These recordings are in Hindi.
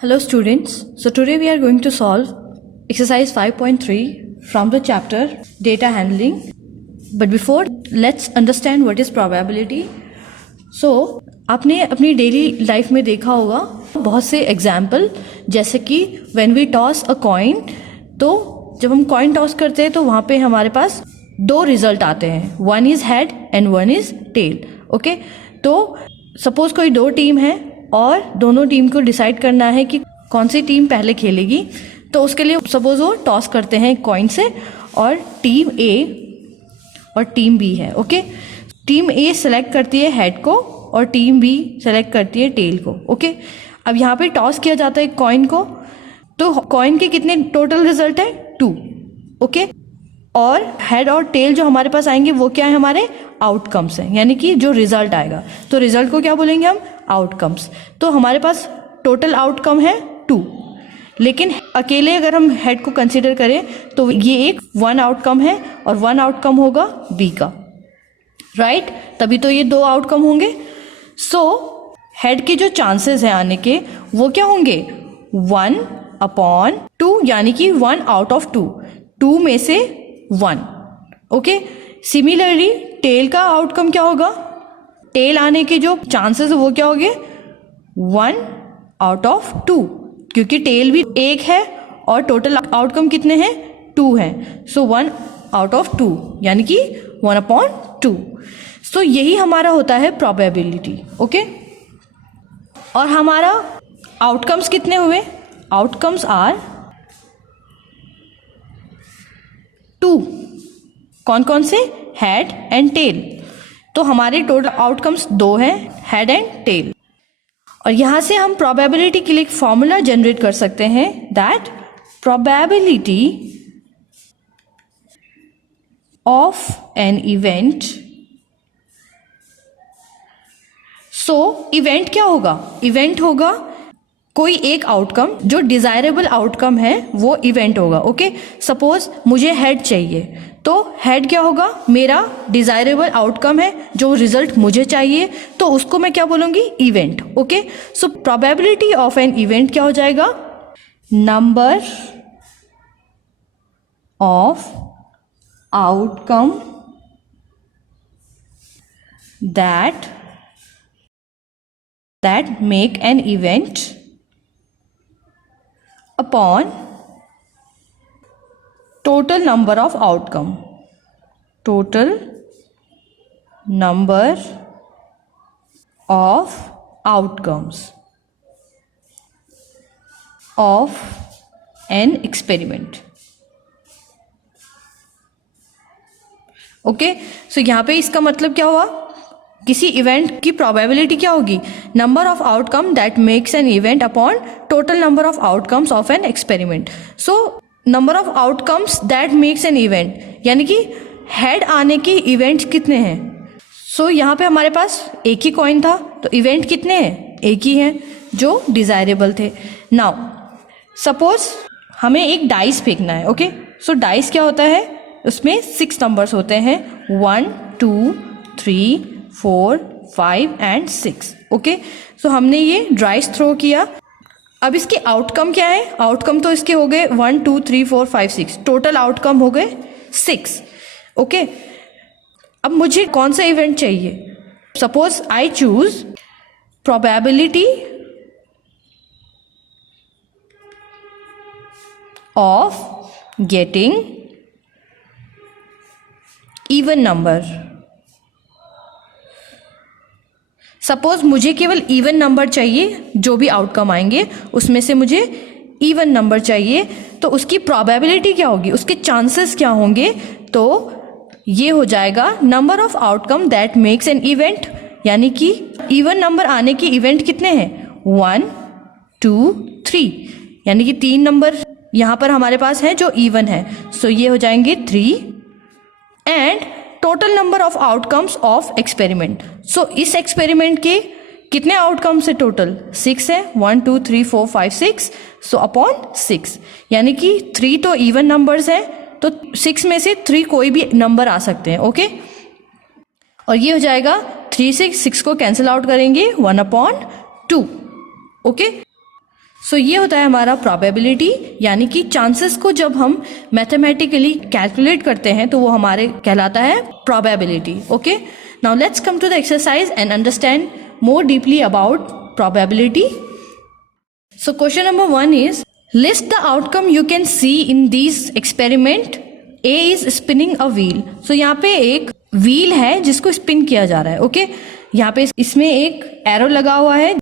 Hello students, so today we are going to solve exercise 5.3 from the chapter data handling. But before, let's understand what is probability. So आपने अपनी डेली लाइफ में देखा होगा बहुत से एग्जाम्पल, जैसे कि when we toss a coin, तो जब हम कॉइन टॉस करते हैं तो वहाँ पे हमारे पास दो रिजल्ट आते हैं, one is head and one is tail. Okay, तो सपोज कोई दो टीम है और दोनों टीम को डिसाइड करना है कि कौन सी टीम पहले खेलेगी. तो उसके लिए सपोज वो टॉस करते हैं कॉइन से और टीम ए और टीम बी है. ओके, टीम ए सेलेक्ट करती है हेड को और टीम बी सेलेक्ट करती है टेल को. ओके, अब यहाँ पे टॉस किया जाता है कॉइन को, तो कॉइन के कितने टोटल रिजल्ट है? 2. ओके, और हेड और टेल जो हमारे पास आएंगे वो क्या है? हमारे आउटकम्स हैं, यानी कि जो रिजल्ट आएगा. तो रिजल्ट को क्या बोलेंगे हम? आउटकम्स. तो हमारे पास टोटल आउटकम है 2, लेकिन अकेले अगर हम हेड को कंसीडर करें तो ये एक 1 आउटकम है और 1 आउटकम होगा बी का, राइट? तभी तो ये 2 आउटकम होंगे. सो हेड के जो चांसेस हैं आने के वो क्या होंगे? 1/2, यानी कि 1 आउट ऑफ 2, 2 में से 1. ओके, सिमिलरली टेल का आउटकम क्या होगा? टेल आने के जो चांसेस है वो क्या होंगे? 1 आउट ऑफ 2, क्योंकि टेल भी एक है और टोटल आउटकम कितने हैं? 2 हैं. सो 1 आउट ऑफ 2, यानी कि 1/2. सो यही हमारा होता है प्रोबेबिलिटी. ओके, और हमारा आउटकम्स कितने हुए? Outcomes are 2. कौन कौन से? Head and tail. तो हमारे टोटल आउटकम्स 2 हैं, हेड एंड टेल. और यहां से हम प्रोबेबिलिटी के लिए एक फॉर्मूला जनरेट कर सकते हैं, that probability of an event. So event क्या होगा? इवेंट होगा कोई एक आउटकम, जो डिजायरेबल आउटकम है वो इवेंट होगा. ओके, सपोज मुझे हेड चाहिए, तो हेड क्या होगा? मेरा डिजायरेबल आउटकम है, जो रिजल्ट मुझे चाहिए, तो उसको मैं क्या बोलूंगी? Event. Okay, so probability of an event क्या हो जाएगा? Number of outcome that make an event upon total number of outcome. Total number of outcomes of an experiment. Okay, so यहाँ पे इसका मतलब क्या हुआ? किसी इवेंट की प्रोबेबिलिटी क्या होगी? Number of outcome that makes an event upon total number of outcomes of an experiment. So number of outcomes that makes an event, यानी कि हेड आने के इवेंट कितने हैं? सो यहाँ पे हमारे पास एक ही कॉइन था, तो इवेंट कितने हैं? एक ही हैं, जो डिजायरेबल थे. नाउ सपोज हमें एक डाइस फेंकना है. ओके, सो डाइस क्या होता है? उसमें 6 नंबर्स होते हैं, 1, 2, 3, 4, 5 एंड 6. ओके, सो हमने ये डाइस थ्रो किया. अब इसके आउटकम क्या है? आउटकम तो इसके हो गए 1, 2, 3, 4, 5, 6, टोटल आउटकम हो गए 6. ओके, अब मुझे कौन सा इवेंट चाहिए? Suppose I choose probability of getting even number. Suppose मुझे केवल इवन नंबर चाहिए, जो भी आउटकम आएंगे उसमें से मुझे इवन नंबर चाहिए, तो उसकी प्रोबेबिलिटी क्या होगी? उसके चांसेस क्या होंगे? तो ये हो जाएगा number of outcome that makes an event, यानी कि इवन नंबर आने के इवेंट कितने हैं? 1, 2, 3, यानी कि 3 नंबर यहाँ पर हमारे पास हैं जो इवन है. सो ये हो जाएंगे 3 and total number of outcomes of experiment. So इस एक्सपेरिमेंट के कितने आउटकम्स है? टोटल 6 है, 1, 2, 3, 4, 5, 6. सो अपॉन 6, यानी कि 3 तो इवन नंबर्स हैं, तो 6 में से 3 कोई भी नंबर आ सकते हैं. ओके, और ये हो जाएगा 3 से 6 को कैंसिल आउट करेंगे 1/2. ओके, सो ये होता है हमारा प्रोबेबिलिटी, यानी कि चांसेस को जब हम मैथमेटिकली कैलकुलेट करते हैं तो वो हमारे कहलाता है probability. Okay, now let's come to the exercise and understand more deeply about probability. So question number 1 is, list the outcome you can see in these experiment. A is spinning a wheel. So यहाँ पे एक wheel है जिसको spin किया जा रहा है. ओके, यहाँ पे इसमें एक एरो लगा हुआ है.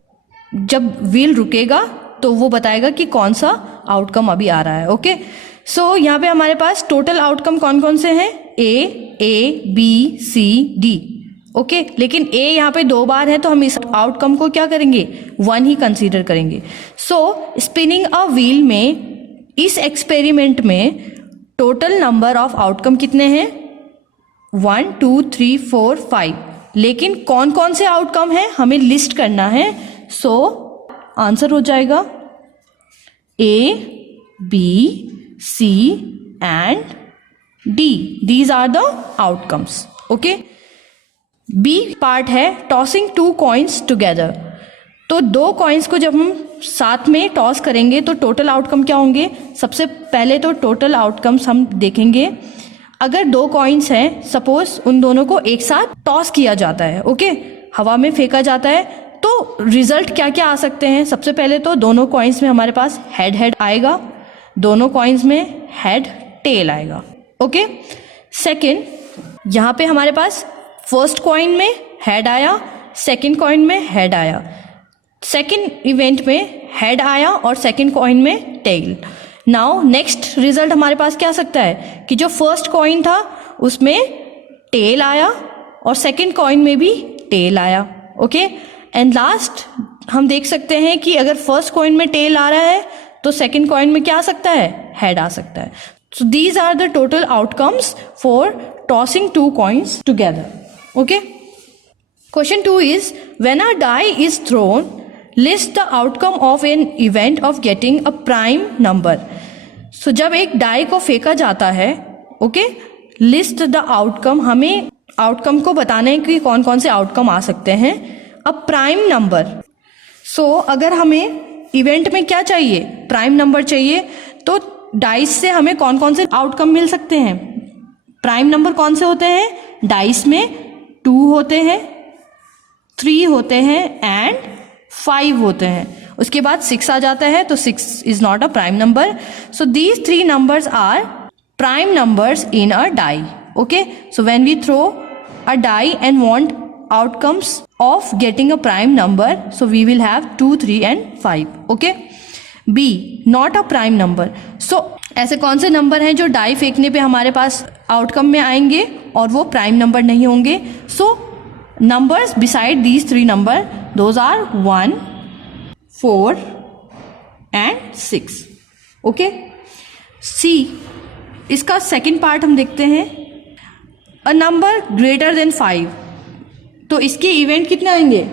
जब wheel रुकेगा तो वो बताएगा कि कौन सा आउटकम अभी आ रहा है. ओके, सो यहाँ पे हमारे पास टोटल आउटकम कौन कौन से हैं? A, B, C, D. Okay, लेकिन ए यहाँ पे 2 बार है तो हम इस आउटकम को क्या करेंगे? 1 ही कंसीडर करेंगे. सो स्पिनिंग अ व्हील में इस एक्सपेरिमेंट में टोटल नंबर ऑफ आउटकम कितने हैं? 1 2 3 4 5. लेकिन कौन कौन से आउटकम हैं हमें लिस्ट करना है. सो आंसर हो जाएगा A, B, C and D. These are the outcomes. Okay, B part है टॉसिंग 2 कॉइन्स टुगेदर. तो 2 कॉइन्स को जब हम साथ में टॉस करेंगे तो टोटल आउटकम क्या होंगे? सबसे पहले तो टोटल आउटकम्स हम देखेंगे. अगर 2 कॉइन्स हैं, सपोज उन दोनों को एक साथ टॉस किया जाता है. ओके, हवा में फेंका जाता है, तो रिजल्ट क्या क्या आ सकते हैं? सबसे पहले तो दोनों कॉइन्स में हमारे पास हेड हेड आएगा, दोनों कॉइन्स में हेड टेल आएगा. ओके, सेकेंड, यहाँ पे हमारे पास फर्स्ट कॉइन में हेड आया, सेकंड कॉइन में हेड आया, सेकंड इवेंट में हेड आया और सेकंड कॉइन में टेल. नाउ नेक्स्ट रिजल्ट हमारे पास क्या आ सकता है कि जो फर्स्ट कॉइन था उसमें टेल आया और सेकंड कॉइन में भी टेल आया. ओके, एंड लास्ट हम देख सकते हैं कि अगर फर्स्ट कॉइन में टेल आ रहा है तो सेकंड कॉइन में क्या आ सकता है? हेड आ सकता है. So these are the total outcomes for tossing 2 coins together. Okay. Question 2 is, when a die is thrown, list the outcome of an event of getting a prime number. So जब एक die को फेंका जाता है, okay, list the outcome. हमें outcome को बताना है कि कौन कौन से outcome आ सकते हैं. a prime number. So अगर हमें event में क्या चाहिए? prime number चाहिए, तो dice से हमें कौन कौन से outcome मिल सकते हैं? prime number कौन से होते हैं? dice में 2 होते हैं, 3 होते हैं एंड 5 होते हैं. उसके बाद 6 आ जाता है, तो 6 is not a prime number. So these 3 numbers are prime numbers in a die. Okay, so when we throw a die and want outcomes of getting a prime number, so we will have 2 3 and 5. Okay, B not a prime number. So ऐसे कौन से नंबर हैं जो डाई फेंकने पे हमारे पास आउटकम में आएंगे और वो प्राइम नंबर नहीं होंगे? So numbers beside these 3 number, those are 1 4 and 6. Okay, C इसका सेकेंड पार्ट हम देखते हैं. A number greater than 5. तो इसके इवेंट कितने आएंगे?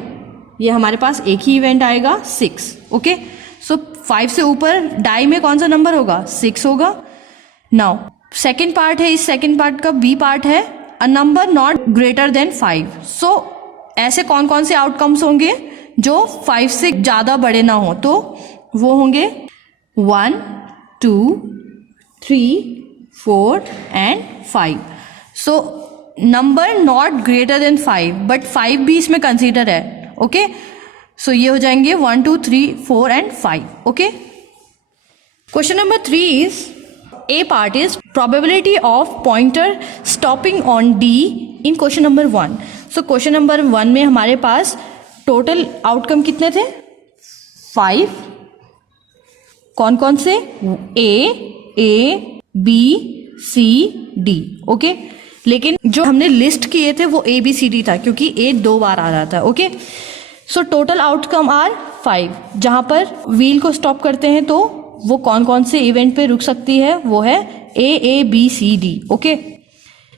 ये हमारे पास एक ही इवेंट आएगा, 6. ओके, सो 5 से ऊपर डाई में कौन सा नंबर होगा? 6 होगा. नाउ सेकेंड पार्ट है, इस सेकेंड पार्ट का बी पार्ट है, a number not greater than 5. सो ऐसे कौन कौन से आउटकम्स होंगे जो 5 से ज़्यादा बड़े ना हो? तो वो होंगे 1 2 3 4 and 5. So number not greater than 5, but 5 भी इसमें कंसीडर है. ओके, सो ये हो जाएंगे 1 2 3 4 and 5. Okay, question number 3 is, A part is probability of pointer stopping on D in question number 1. So question number 1 में हमारे पास टोटल आउटकम कितने थे? 5. कौन कौन से? A, B, C, D. Okay, लेकिन जो हमने लिस्ट किए थे वो A, B, C, D था, क्योंकि A 2 बार आ रहा था. Okay, so total outcome are 5. जहां पर व्हील को स्टॉप करते हैं तो वो कौन कौन से इवेंट पे रुक सकती है? वो है A, B, C, D. Okay,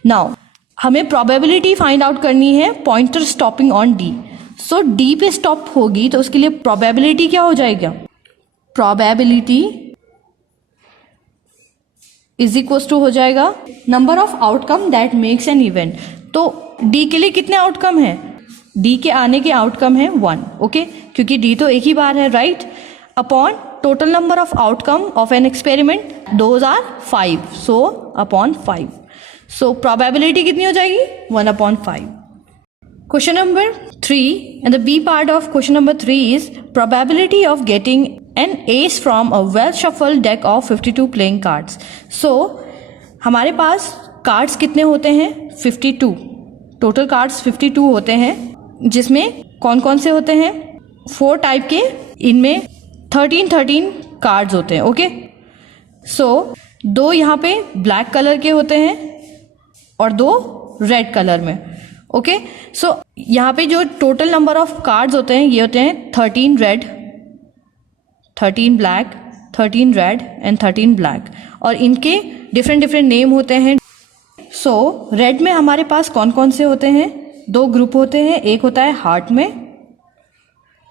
now हमें प्रोबेबिलिटी फाइंड आउट करनी है pointer stopping on D. So D पे स्टॉप होगी तो उसके लिए प्रोबेबिलिटी क्या हो जाएगा? प्रोबेबिलिटी इज इक्वल टू हो जाएगा number of outcome that makes an event. तो D के लिए कितने आउटकम हैं? D के आने के आउटकम है 1. ओके, क्योंकि D तो एक ही बार है, right, upon total number of outcome of an experiment, those are 5, so upon 5. So probability कितनी हो जाएगी? 1/5. Question number 3 and the B part of question number 3 is probability of getting an ace from a well shuffled deck of 52 playing cards. So हमारे पास कार्ड्स कितने होते हैं? 52. टोटल कार्ड्स 52 होते हैं, जिसमें कौन कौन से होते हैं? 4 टाइप के, इनमें 13 कार्ड्स होते हैं. ओके, सो 2 यहाँ पे ब्लैक कलर के होते हैं और 2 रेड कलर में. ओके, सो यहाँ पे जो टोटल नंबर ऑफ कार्ड्स होते हैं ये होते हैं 13 red, 13 black, 13 red and 13 black, और इनके डिफरेंट नेम होते हैं. सो रेड में हमारे पास कौन कौन से होते हैं? 2 ग्रुप होते हैं. एक होता है हार्ट में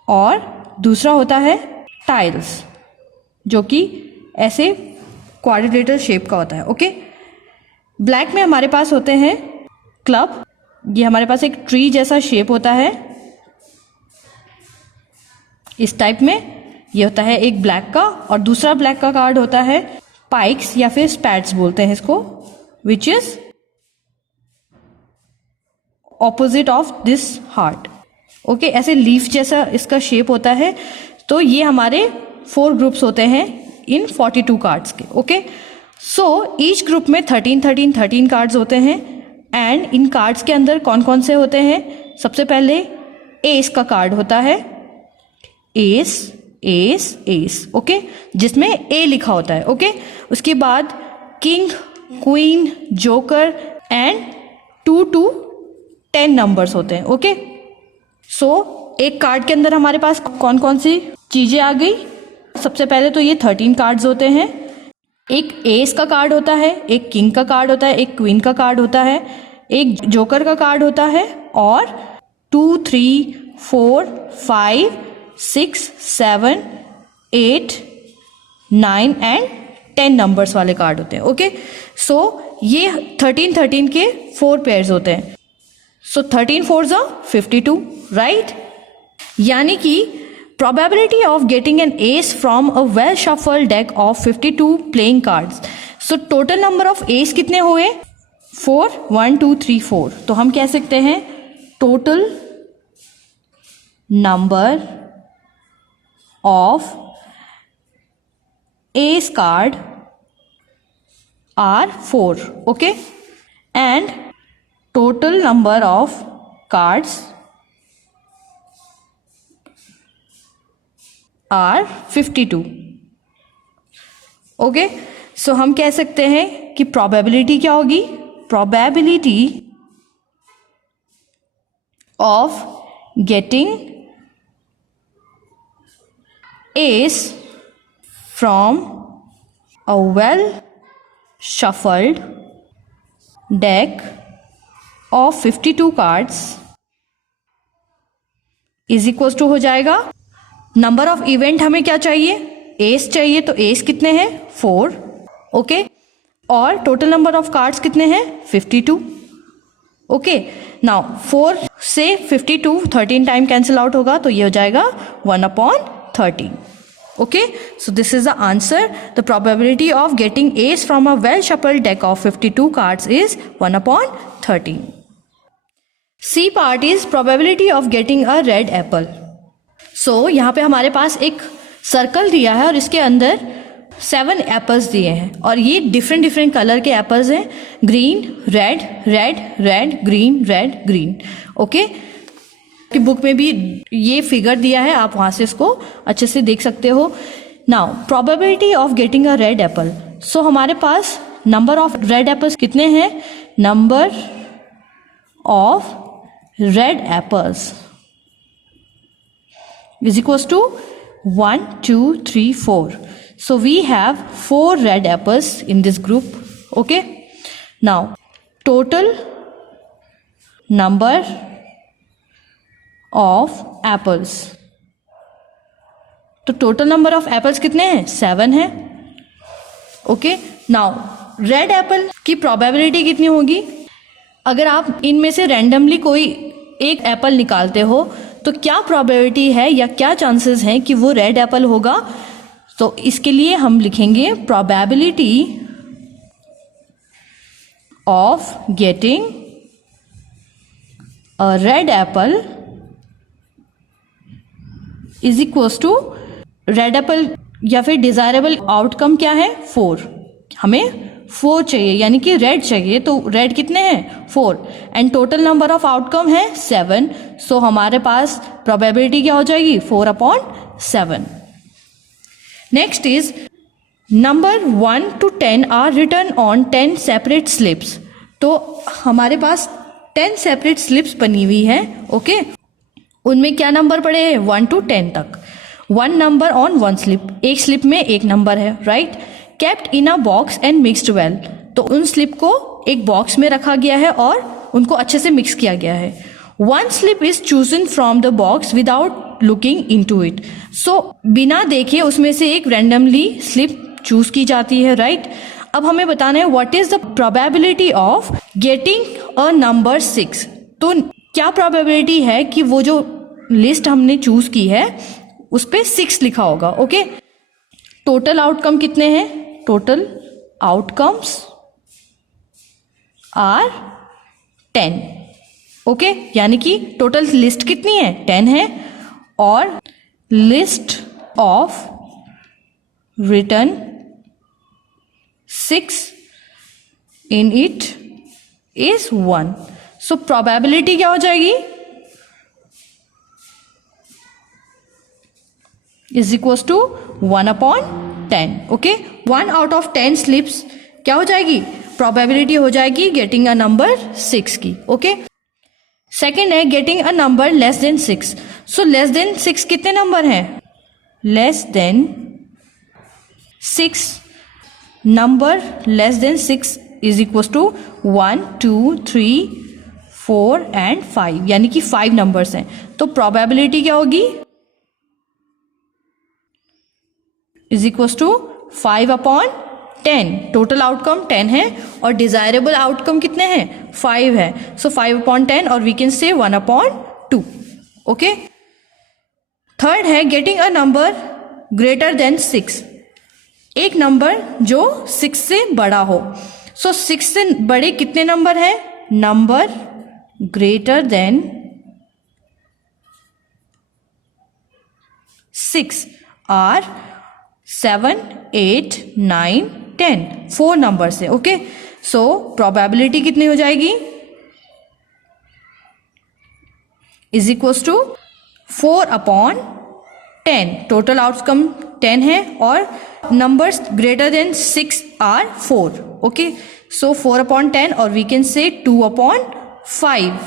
और दूसरा होता है टाइल्स, जो कि ऐसे क्वाड्रिलेटरल शेप का होता है. ओके, ब्लैक में हमारे पास होते हैं क्लब. ये हमारे पास एक ट्री जैसा शेप होता है इस टाइप में. ये होता है एक ब्लैक का, और दूसरा ब्लैक का कार्ड होता है पाइक्स या फिर स्पैट्स बोलते हैं इसको, which is opposite of this heart. Okay, ऐसे लीफ जैसा इसका शेप होता है. तो ये हमारे 4 ग्रुप्स होते हैं इन 42 कार्ड्स के. ओके, सो ईच ग्रुप में 13 कार्ड्स होते हैं. एंड इन कार्ड्स के अंदर कौन कौन से होते हैं? सबसे पहले एस का कार्ड होता है, एस एस एस. ओके, जिसमें ए लिखा होता है. ओके, उसके बाद king, queen, joker and 2 to 10 numbers होते हैं. ओके, सो एक कार्ड के अंदर हमारे पास कौन कौन सी चीजें आ गई? सबसे पहले तो ये 13 कार्ड्स होते हैं. एक एस का कार्ड होता है, एक किंग का कार्ड होता है, एक क्वीन का कार्ड होता है, एक जोकर का कार्ड होता है, और 2, 3, 4, 5, 6, 7, 8, 9 एंड 10 नंबर्स वाले कार्ड होते हैं. ओके, सो ये 13 के 4 पेयर्स होते हैं. सो 13 4s are 52, राइट? यानी कि probability of getting an ace from a well shuffled deck of 52 playing cards. So total number of ace कितने हुए? 4, 1, 2, 3, 4. तो हम कह सकते हैं total number of ace card are 4. Okay, and total number of cards are 52. Okay, so हम कह सकते हैं कि प्रोबेबिलिटी क्या होगी? Probability of getting ace from a well shuffled deck of 52 cards is equal to हो जाएगा, नंबर ऑफ इवेंट हमें क्या चाहिए? एस चाहिए. तो एस कितने हैं? 4. ओके, और टोटल नंबर ऑफ कार्ड्स कितने हैं? 52. ओके, नाउ 4 से 52 13 टाइम कैंसिल आउट होगा, तो ये हो जाएगा 1/13. Okay, so this is the answer. The probability of getting ace from a well shuffled deck of 52 cards is 1/13. C part is probability of getting a red apple. So यहाँ पे हमारे पास एक सर्कल दिया है और इसके अंदर 7 एप्पल्स दिए हैं, और ये डिफरेंट कलर के एप्पल्स हैं. Green, red, red, red, green, red, green. Okay, कि बुक में भी ये फिगर दिया है, आप वहां से इसको अच्छे से देख सकते हो. Now probability of getting a red apple. So हमारे पास नंबर ऑफ रेड एप्पल्स कितने हैं? Number of red apples is equals to 1, 2, 3, 4. So we have 4 red apples in this group. Okay, now total number of apples. तो टोटल नंबर ऑफ एप्पल्स कितने हैं? 7 है. ओके, नाउ रेड एप्पल की प्रोबेबिलिटी कितनी होगी? अगर आप इनमें से रैंडमली कोई एक एप्पल निकालते हो तो क्या प्रोबेबिलिटी है या क्या चांसेस हैं कि वो रेड एप्पल होगा? तो इसके लिए हम लिखेंगे probability of getting a red apple is equals to red apple या फिर डिजायरेबल आउटकम क्या है 4। हमें 4 चाहिए यानी कि रेड चाहिए, तो रेड कितने हैं 4 and total number of outcome है 7। सो हमारे पास प्रोबेबिलिटी क्या हो जाएगी 4/7। Next is number 1 to 10 are written on 10 separate slips. तो हमारे पास 10 सेपरेट स्लिप्स बनी हुई है, ओके। उनमें क्या नंबर पड़े हैं 1 to 10 तक। 1 नंबर ऑन 1 स्लिप, एक स्लिप में एक नंबर है, right. Kept in a box and mixed well, तो उन स्लिप को एक बॉक्स में रखा गया है और उनको अच्छे से मिक्स किया गया है। 1 slip is chosen from the box without looking into it. सो बिना देखे उसमें से एक रैंडमली स्लिप चूज की जाती है, राइट। अब हमें बताना है what is the probability of getting a number 6। तो क्या प्रोबेबिलिटी है कि वो जो लिस्ट हमने चूज की है उस पे 6 लिखा होगा, ओके। टोटल आउटकम कितने हैं, टोटल आउटकम्स आर 10, ओके। यानी कि टोटल लिस्ट कितनी है 10 है और list of written 6 in it is 1। So probability क्या हो जाएगी is equal to 1/10, okay. 1 out of 10 slips क्या हो जाएगी, प्रोबेबिलिटी हो जाएगी गेटिंग अ नंबर 6 की, ओके। सेकेंड है getting a number less than 6। So less than 6 कितने नंबर हैं, less than 6 number less than 6 is equal to 1 2 3 4 and 5, यानी कि 5 नंबर्स हैं। तो प्रोबेबिलिटी क्या होगी is equal to 5/10। Total outcome 10 है और डिजायरेबल आउटकम कितने हैं 5 है। सो 5/10 और we can say 1/2, okay. Third है getting a number greater than 6, एक नंबर जो 6 से बड़ा हो। सो 6 से बड़े कितने नंबर हैं, number greater than 6 are 7 8 9 10, 4 number से, ओके। सो प्रोबेबिलिटी कितनी हो जाएगी is equal to 4/10। Total outcome 10 है और numbers greater than 6 are 4, okay. So 4/10 और वी कैन से 2/5।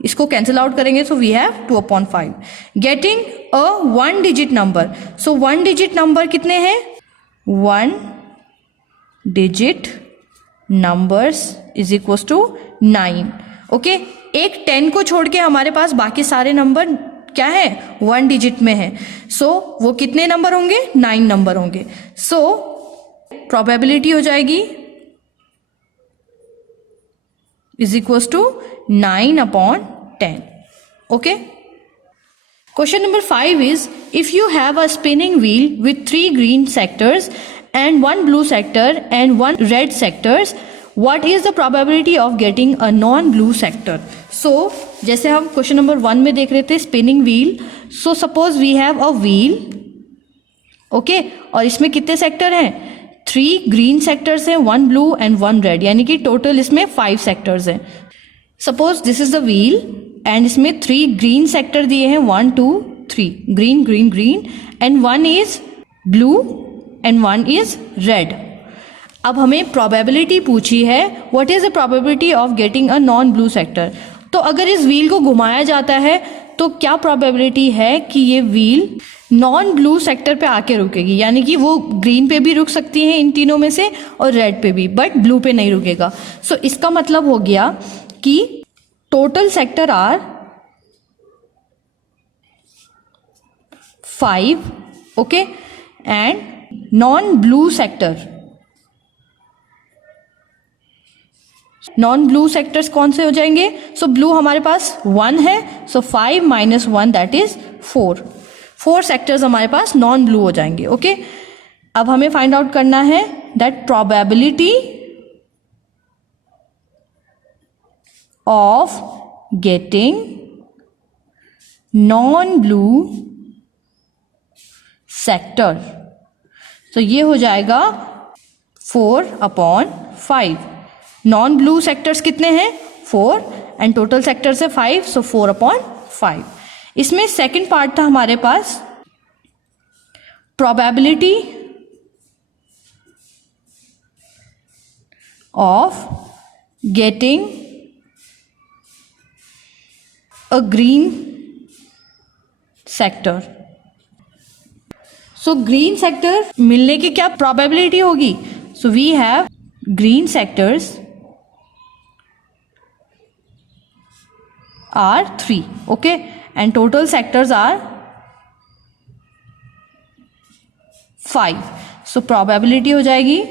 इसको कैंसिल आउट करेंगे so we have 2/5। Getting a 1 digit number. So 1 digit number कितने हैं 1 digit numbers is equal to 9, okay. एक 10 को छोड़ के हमारे पास बाकी सारे नंबर क्या है 1 डिजिट में है। सो वो कितने नंबर होंगे 9 नंबर होंगे। सो प्रोबेबिलिटी हो जाएगी is equal to 9/10, okay. Question number 5 is, if you have a spinning wheel with 3 green sectors and 1 blue sector and 1 red sectors, what is the probability of getting a non-blue sector? So जैसे हम क्वेश्चन नंबर 1 में देख रहे थे spinning wheel. So suppose we have a wheel, okay, और इसमें कितने सेक्टर हैं 3 ग्रीन सेक्टर्स हैं, 1 ब्लू एंड 1 रेड, यानी कि टोटल इसमें 5 सेक्टर्स हैं। Suppose this is the wheel and इसमें 3 ग्रीन सेक्टर दिए हैं 1 2 3, green green green and 1 is blue and 1 is red. अब हमें प्रोबेबिलिटी पूछी है what is the probability of getting a non blue sector. तो अगर इस व्हील को घुमाया जाता है तो क्या प्रोबेबिलिटी है कि ये व्हील नॉन ब्लू सेक्टर पे आके रुकेगी, यानी कि वो ग्रीन पे भी रुक सकती है इन तीनों में से और रेड पे भी, बट ब्लू पे नहीं रुकेगा। सो इसका मतलब हो गया कि total sector are 5, okay, and non blue sectors कौन से हो जाएंगे। सो ब्लू हमारे पास 1 है, सो 5 - 1 दैट इज 4 सेक्टर्स हमारे पास नॉन ब्लू हो जाएंगे, ओके। अब हमें फाइंड आउट करना है that probability of getting non blue sector. तो ये हो जाएगा 4/5। नॉन ब्लू सेक्टर्स कितने हैं? 4 एंड टोटल सेक्टर्स है 5, सो 4/5। इसमें सेकंड पार्ट था हमारे पास probability of getting a green sector. So green sector मिलने की क्या प्रोबेबिलिटी होगी? So we have green sectors are 3, okay, and total sectors are 5। So probability हो जाएगी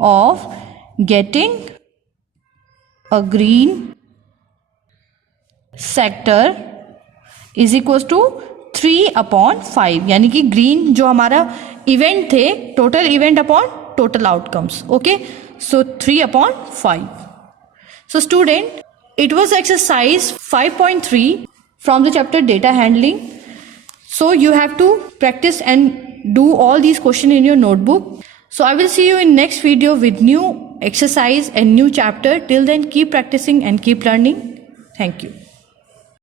of getting a green sector is equal to 3/5, यानी कि ग्रीन जो हमारा इवेंट थे, total event upon total outcomes, okay, so 3/5। So student, it was exercise 5.3 from the chapter data handling. So you have to practice and do all these questions in your notebook. So I will see you in next video with new exercise and new chapter. Till then, keep practicing and keep learning. Thank you.